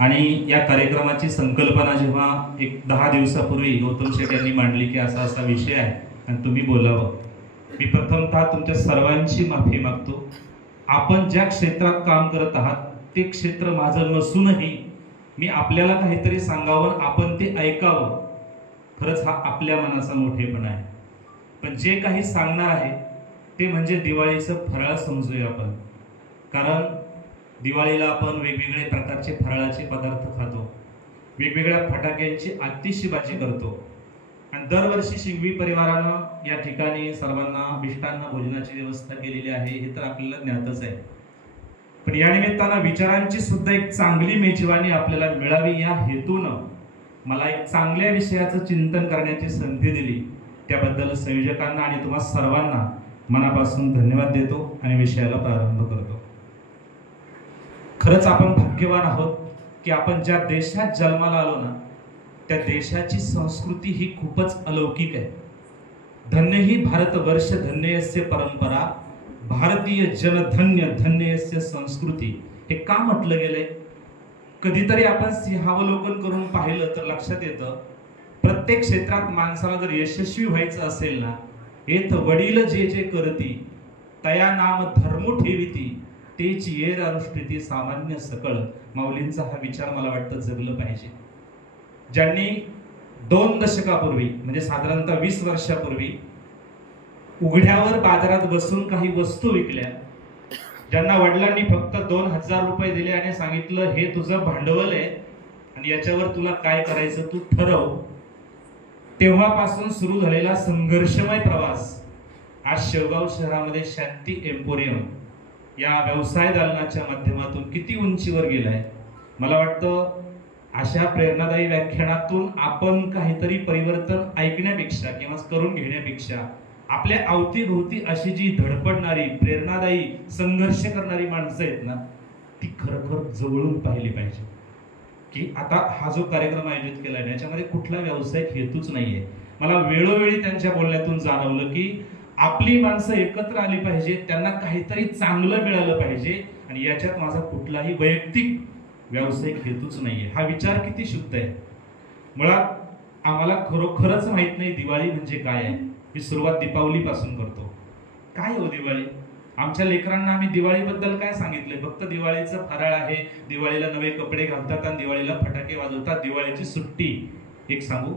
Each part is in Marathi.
आणि या कार्यक्रमाची संकल्पना जेव्हा एक 10 दिवसापूर्वी गौतम शेठ यांनी मांडली की असा असा विषय आहे आणि तुम्ही बोलावं, मी प्रथमतः तुमच्या सर्वांची माफी मागतो. आपण ज्या क्षेत्रात काम करत आहात ते क्षेत्र माझं नसूनही मी आपल्याला काहीतरी सांगावं, आपण ते ऐकावं, खरंच हा आपल्या मनाचा मोठेपणा आहे. पण जे काही सांगणार आहे ते म्हणजे दिवाळीचं फराळ समजूया आपण. कारण दिवाळीला आपण वेगवेगळे प्रकारचे फराळाचे पदार्थ खातो, वेगवेगळ्या फटाक्यांची आतिषबाजी करतो आणि दरवर्षी शिंगवी परिवारानं या ठिकाणी सर्वांना मिष्टान्न भोजनाची व्यवस्था केलेली आहे हे तर आपल्याला ज्ञातच आहे. पण या निमित्तानं विचारांची सुद्धा एक चांगली मेजवानी आपल्याला मिळावी या हेतूनं मला एक चांगल्या विषयाचं चिंतन करण्याची संधी दिली, त्याबद्दल संयोजकांना आणि तुम्हा सर्वांना मनापासून धन्यवाद देतो आणि विषयाला प्रारंभ करतो. खरंच आपण भाग्यवान आहोत की आपण ज्या देशात जन्माला आलो ना त्या देशाची संस्कृती ही खूपच अलौकिक आहे. धन्य ही भारतवर्ष, धन्य यस्य परंपरा, भारतीय जन धन्य, धन्य यस्य संस्कृती, हे का म्हटलं गेलंय? कधीतरी आपण सिंहावलोकन करून पाहिलं तर लक्षात येतं, प्रत्येक क्षेत्रात माणसाला जर यशस्वी व्हायचं असेल ना, येत वडील जे जे करती तया नाम धर्म ठेविती, तेच येर अनुष्ठिती सामान्य सकळ. माऊलींचा हा विचार मला वाटतं जगलं पाहिजे. ज्यांनी 2 दशकापूर्वी म्हणजे साधारणतः 20 वर्षापूर्वी उघड्यावर बाजारात बसून काही वस्तू विकल्या, ज्यांना वडिलांनी फक्त 2000 रुपये दिले आणि सांगितलं हे तुझं भांडवल आहे आणि याच्यावर तुला काय करायचं तू ठरव, तेव्हापासून सुरू झालेला संघर्षमय प्रवास आज शेवगाव शहरामध्ये शांती एम्पोरियम या व्यवसाय दालनाच्या माध्यमातून किती उंचीवर गेलाय. मला वाटतं अशा प्रेरणादायी व्याख्यानातून आपण काहीतरी परिवर्तन ऐकण्यापेक्षा किंवा करून घेण्यापेक्षा आपल्या अवतीभोवती अशी जी धडपडणारी, प्रेरणादायी, संघर्ष करणारी माणसं आहेत ना, ती खरोखर जवळून पाहिली पाहिजे. की आता हा जो कार्यक्रम आयोजित केला आहे याच्यामध्ये कुठला व्यावसायिक हेतूच नाहीये. मला वेळोवेळी त्यांच्या बोलण्यातून जाणवलं की आपली माणसं एकत्र आली पाहिजे, त्यांना काहीतरी चांगलं मिळालं पाहिजे आणि याच्यात माझा कुठलाही वैयक्तिक व्यावसायिक हेतूच नाहीये. हा विचार किती शुद्ध आहे. मुळात आम्हाला खरोखरच माहित नाही दिवाळी म्हणजे काय आहे. मी सुरुवात दीपावलीपासून करतो. काय हो दिवाळी? आमच्या लेकरांना आम्ही दिवाळीबद्दल काय सांगितले? फक्त दिवाळीचं फराळ आहे, दिवाळीला नवे कपडे घालतात आणि दिवाळीला फटाके वाजवतात, दिवाळीची सुट्टी. एक सांगू,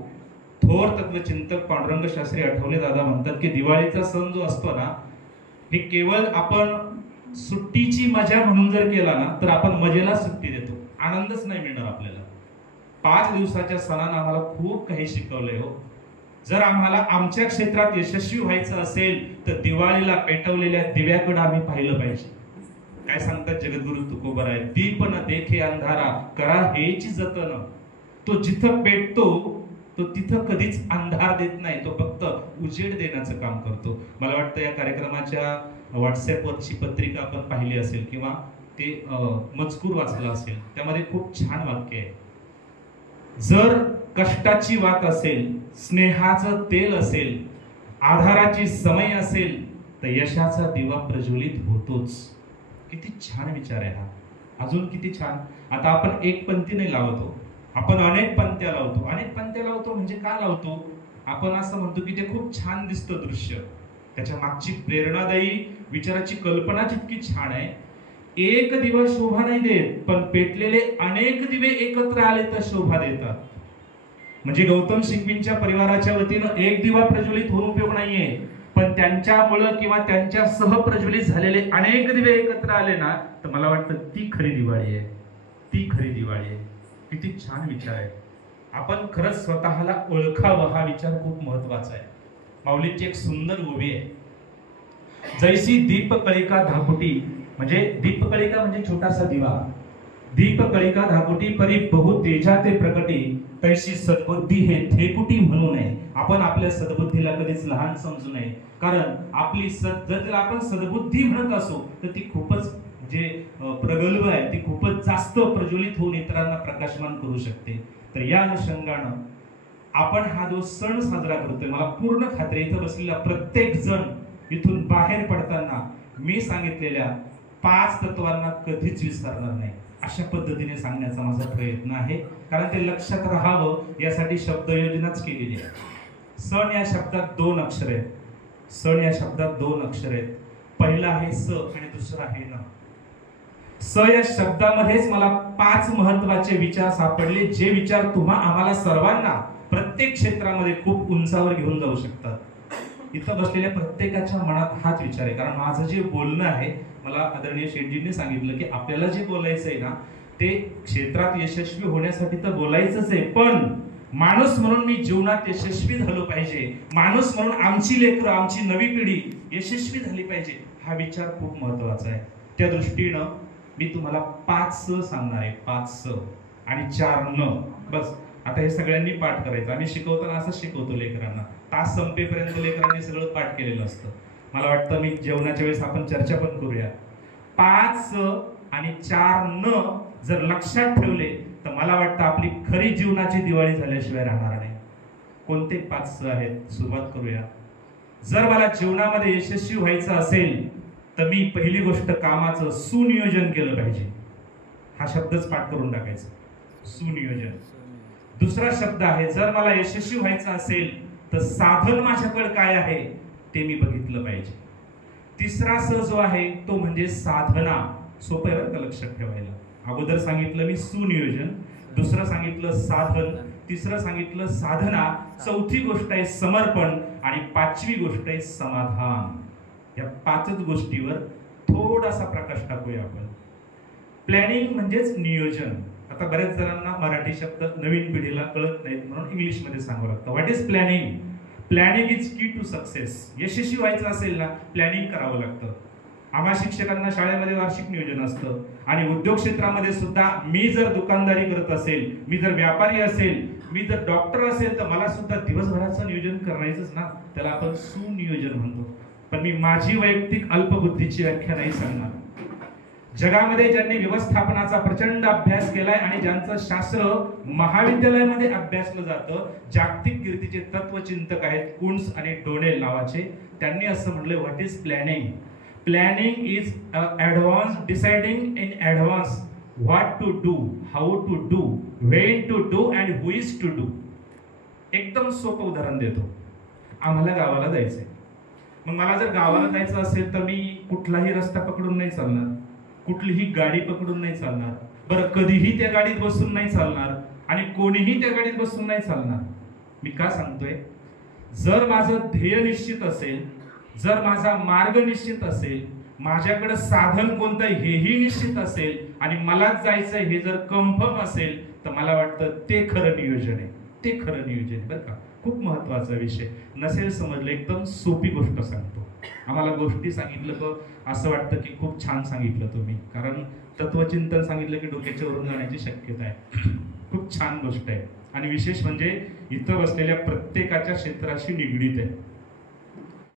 थोर तत्वचिंतक पांडुरंग शास्त्री आठवले दादा म्हणतात की दिवाळीचा सण जो असतो ना, हे केवळ आपण सुट्टीची मजा म्हणून जर केला ना तर आपण मजेला सुट्टी देतो, आनंदच नाही मिळणार आपल्याला. 5 दिवसाच्या सणानं आम्हाला खूप काही शिकवलंय हो. जर आम्हाला आमच्या क्षेत्रात यशस्वी व्हायचं असेल तर दिवाळीला पेटवलेल्या दिव्याकडे आम्ही पाहिलं पाहिजे. काय सांगतात जगद्गुरु तुकोबराय, दीप न देखे अंधारा, करा हेची जतन. तो जिथं पेटतो तो तिथं कधीच अंधार देत नाही, तो फक्त उजेड देण्याचं काम करतो. मला वाटतं या कार्यक्रमाच्या व्हॉट्सअपवरची पत्रिका आपण पाहिली असेल किंवा ते मजकूर वाचला असेल, त्यामध्ये खूप छान वाक्य आहे. जर कष्टाची वात असेल, स्नेहाचं तेल असेल, आधाराची समय असेल तर यशाचा दिवा प्रज्वलित होतोच. किती छान विचार आहे हा. अजून किती छान. आता आपण एक पंक्ती नाही लावतो, आपण अनेक पंक्त्या लावतो. अनेक पंक्त्या लावतो म्हणजे का लावतो? आपण असं म्हणतो की ते खूप छान दिसतं दृश्य, त्याच्या मागची प्रेरणादायी विचाराची कल्पना जितकी छान आहे. एक दिवा शोभा नाही देत, पण पेटलेले अनेक दिवे एकत्र आले तर शोभा देतात. म्हणजे गौतम शिंगवींच्या परिवाराच्या वतीनं एक दिवा प्रज्वलित होऊन उपयोग नाहीये, पण त्यांच्यामुळं किंवा त्यांच्या सह प्रज्वलित झालेले अनेक दिवे एकत्र आले ना तर मला वाटतं ती खरी दिवाळी आहे, ती खरी दिवाळी आहे. किती छान विचार आहे. आपण खरंच स्वतःला ओळखावं हा विचार खूप महत्वाचा आहे. माऊलींची एक सुंदर ओवी आहे, जैसी दीपकळिका धाकुटी, म्हणजे दीपकळिका म्हणजे छोटासा दिवा, दीपकळिका धाकुटी परी बहु तेजा ते प्रकटी, तैशी सद्बुद्धी हे थेकुटी म्हणू नये. आपण आपल्या सद्बुद्धीला कधीच लहान समजू नये, कारण आपली जर आपण सद्बुद्धी म्हणत असो तर ती खूपच जे प्रगल्भ आहे, ती खूपच जास्त प्रज्वलित होऊन इतरांना प्रकाशमान करू शकते. तर या अनुषंगानं आपण हा जो सण साजरा करतोय, मला पूर्ण खात्री इथं बसलेला प्रत्येक जण इथून बाहेर पडताना मी सांगितलेल्या 5 तत्वांना कधीच विसरणार नाही. अशा पद्धतीने सांगण्याचा माझा प्रयत्न आहे, कारण ते लक्षात राहावं यासाठी शब्दयोजनाच केलेली आहे. सण या शब्दात 2 अक्षर आहेत. सण या शब्दात 2 अक्षर आहेत. पहिला आहे स आणि दुसरा आहे न. स या शब्दामध्येच मला 5 महत्वाचे विचार सापडले, जे विचार आम्हाला सर्वांना प्रत्येक क्षेत्रामध्ये खूप उंचावर घेऊन जाऊ शकतात. इथं बसलेल्या प्रत्येकाच्या मनात हाच विचार आहे, कारण माझं जे बोलणं आहे, मला आदरणीय शेठजींनी सांगितलं की आपल्याला जे बोलायचं आहे ना, ते क्षेत्रात यशस्वी होण्यासाठी तर बोलायचंच आहे, पण माणूस म्हणून मी जीवनात यशस्वी झालो पाहिजे, माणूस म्हणून आमची लेकरं, आमची नवी पिढी यशस्वी झाली पाहिजे, हा विचार खूप महत्वाचा आहे. त्या दृष्टीनं मी तुम्हाला 5 स सांगणार आहे. 5 स आणि 4 न. बस आता हे सगळ्यांनी पाठ करायचं. आम्ही शिकवताना असं शिकवतो लेकरांना, तास संपेपर्यंत लेकरांनी सगळं पाठ केलेलं असतं. मला वाटतं मी जेवणाच्या वेळेस आपण चर्चा पण करूया. 5 स आणि 4 न जर लक्षात ठेवले तर मला वाटतं आपली खरी जीवनाची दिवाळी झाल्याशिवाय राहणार नाही. कोणते 5 स आहेत? सुरुवात करूया. जर मला जीवनामध्ये यशस्वी व्हायचं असेल तर मी पहिली गोष्ट कामाचं सुनियोजन केलं पाहिजे. हा शब्दच पाठ करून टाकायचा, सुनियोजन. दुसरा शब्द आहे, जर मला यशस्वी व्हायचं असेल तर साधन माझ्याकडे काय आहे ते मी बघितलं पाहिजे. तिसरा स जो आहे तो म्हणजे साधना. सोपं आहे का लक्षात ठेवायला. अगोदर सांगितलं मी सुनियोजन, दुसरं सांगितलं साधन, तिसरं सांगितलं साधना, चौथी गोष्ट आहे समर्पण आणि 5वी गोष्ट आहे समाधान. या 5च गोष्टीवर थोडासा प्रकाश टाकूया आपण. प्लॅनिंग म्हणजेच नियोजन. आता बऱ्याच जणांना मराठी शब्द नवीन पिढीला कळत नाहीत, म्हणून इंग्लिश मध्ये सांगावं लागतं. What is planning? Planning is की टू सक्सेस. यशस्वी व्हायचं असेल ना, प्लॅनिंग करावं लागतं. आम्हा शिक्षकांना शाळेमध्ये वार्षिक नियोजन असतं आणि उद्योग क्षेत्रामध्ये सुद्धा. मी जर दुकानदारी करत असेल, मी जर व्यापारी असेल, मी जर डॉक्टर असेल, तर मला सुद्धा दिवसभराचं नियोजन करायचंच ना, त्याला आपण सुनियोजन म्हणतो. पण मी माझी वैयक्तिक अल्पबुद्धीची व्याख्या नाही सांगणार. जगामध्ये ज्यांनी व्यवस्थापनाचा प्रचंड अभ्यास केलाय आणि ज्यांचं शास्त्र महाविद्यालयामध्ये अभ्यासलं जातं, जागतिक कीर्तीचे तत्वचिंतक आहेत कुन्स आणि डोनेल नावाचे, त्यांनी असं म्हटलंय, what is planning? Planning is advance deciding in advance what to do, how to do, when to do and who is to do. एकदम सोपं उदाहरण देतो. आम्हाला गावाला जायचंय. मग मला जर गावाला जायचं असेल तर मी कुठलाही रस्ता पकडून नाही चालणार, कुठलीही गाडी पकडून नाही चालणार. बरं, कधीही त्या गाडीत बसून नाही चालणार आणि कोणीही त्या गाडीत बसून नाही चालणार. मी का सांगतोय? जर माझं ध्येय निश्चित असेल, जर माझा मार्ग निश्चित असेल, माझ्याकडे साधन कोणतं हेही निश्चित असेल आणि मलाच जायचंय हे जर कन्फर्म असेल, तर मला वाटतं ते खरं नियोजन आहे. ते खरं नियोजन आहे. बरं का, खूप महत्वाचा विषय. नसेल समजलं, एकदम सोपी गोष्ट सांगतो. आम्हाला गोष्टी सांगितलं तर असं वाटतं की खूप छान सांगितलं तुम्ही, कारण तत्वचिंतन सांगितलं की डोक्याच्या वरून जाण्याची शक्यता आहे. खूप छान गोष्ट आहे आणि विशेष म्हणजे इथं बसलेल्या प्रत्येकाच्या क्षेत्राशी निगडीत आहे.